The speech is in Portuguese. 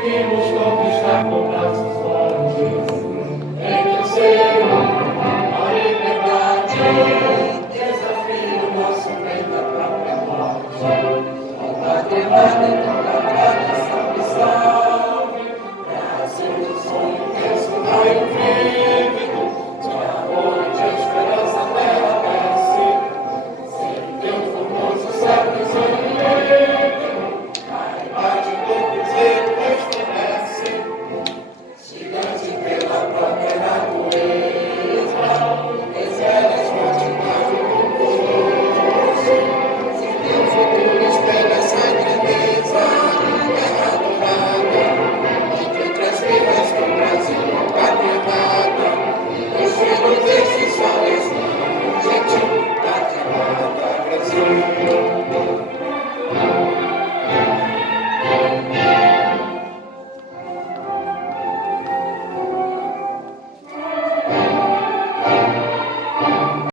conseguimos conquistar com braços fortes. Em teu seio, a liberdade, desafio nosso bem da própria morte. Ó Pátria amada, idolatrada, salve, salve. Brasil do sonho, intenso, raio vívido, de amor e de esperança, a terra desce. Sem teu formoso céu, livre, a imagem do cruzeiro estremece. Gigante pela própria natureza, esvelas forte nave populoso. Sem teu futuro espelha essa grandeza, terra dourada, entre transpiras do Brasil, ó Pátria amada. O cheiro desses soles, gente, Pátria amada, Brasil.